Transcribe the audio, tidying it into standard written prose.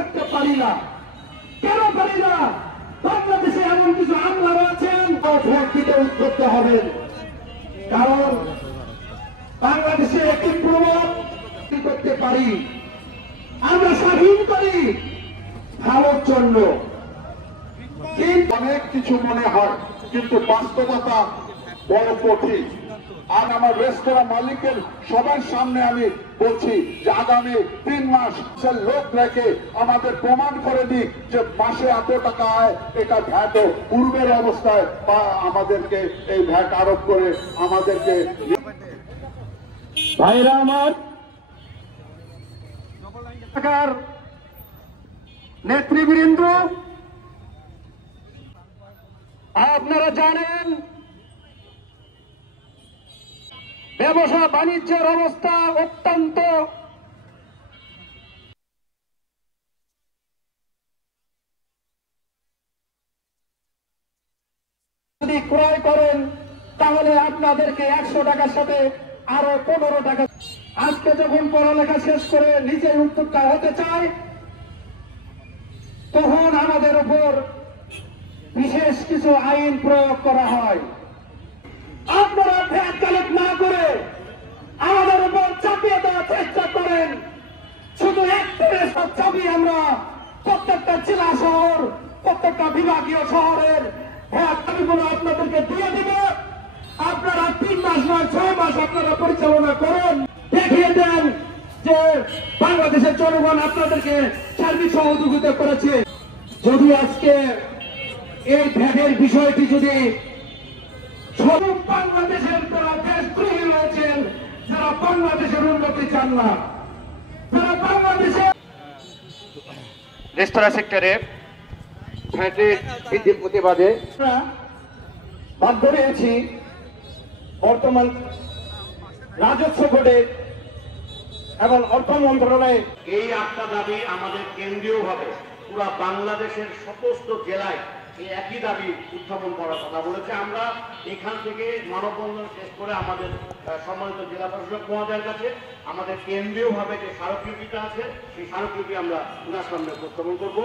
থাকতে পারি না। কেন পারি না? বাংলাদেশে এমন কিছু আমলা আছেন ভোট দিতে উদ্বুদ্ধ হবেন, কারণ বাংলাদেশে একটি প্রভাব করতে পারি। আমরা স্বাধীন করি ভালোর জন্য, অনেক কিছু মনে হয়, কিন্তু বাস্তবতা বড় কঠিন। আর আমার রেস্তোরাঁ মালিকের সবার সামনে আমি বলছি যে আগামী 3 মাস লোক রেখে আমাদের প্রমাণ করে দিক যে মাসে এত টাকা আয়, এটা ভ্যাট পূর্বের অবস্থায় বা আমাদেরকে এই ভ্যাট আরোপ করে আমাদেরকে। ভাইরা আমার, নেতৃবৃন্দ, আপনারা জানেন ব্যবসা বাণিজ্যের অবস্থা অত্যন্ত যদি ক্রয় করেন তাহলে আপনাদেরকে 100 টাকার সাথে আরো 15 টাকা। আজকে যখন পড়ালেখা শেষ করে নিজের উদ্যোক্তা হতে চায়, তখন আমাদের উপর বিশেষ কিছু আইন প্রয়োগ করা হয়। আপনারা ভ্যাট কালেক্ট না করে আমাদের উপর চাপিয়ে দেওয়ার চেষ্টা করেন। শুধু একটারে সব চাপি আমরা প্রত্যেকটা জেলা শহর, প্রত্যেকটা বিভাগীয় শহরের ভ্যাট চাপিগুলো আপনাদেরকে দিয়ে দিব। আপনারা 3 মাস নয় 6 মাস আপনারা পরিচালনা করেন, দেখিয়ে দেন যে বাংলাদেশের জনগণ আপনাদেরকে সার্বিক সহযোগিতা করেছে। যদি আজকে এই ভ্যাটের বিষয়টি যদি সব বাংলাদেশের যারা দেশদ্রোহী রয়েছেন, যারা বাংলাদেশের উন্নতি চান না, যারা বাংলাদেশের রেস্তোরাঁ সেক্টরে ভ্যাটের বৃদ্ধির প্রতিবাদে বাধ্য হয়েছি বর্তমান রাজস্ব বোর্ডে এবং অর্থ মন্ত্রণালয়ে এই 8টা দাবি আমাদের কেন্দ্রীয়ভাবে পুরো বাংলাদেশের সমস্ত জেলায় এই একই দাবি উত্থাপন করার কথা বলেছে। আমরা এখান থেকে মানববন্ধন শেষ করে আমাদের সম্মানিত জেলা প্রশাসক মহোদয়ের কাছে আমাদের কেন্দ্রীয়ভাবে যে স্মারকলিপিটা আছে সেই স্মারকলিপি আমরা উনার সামনে উপস্থাপন করবো।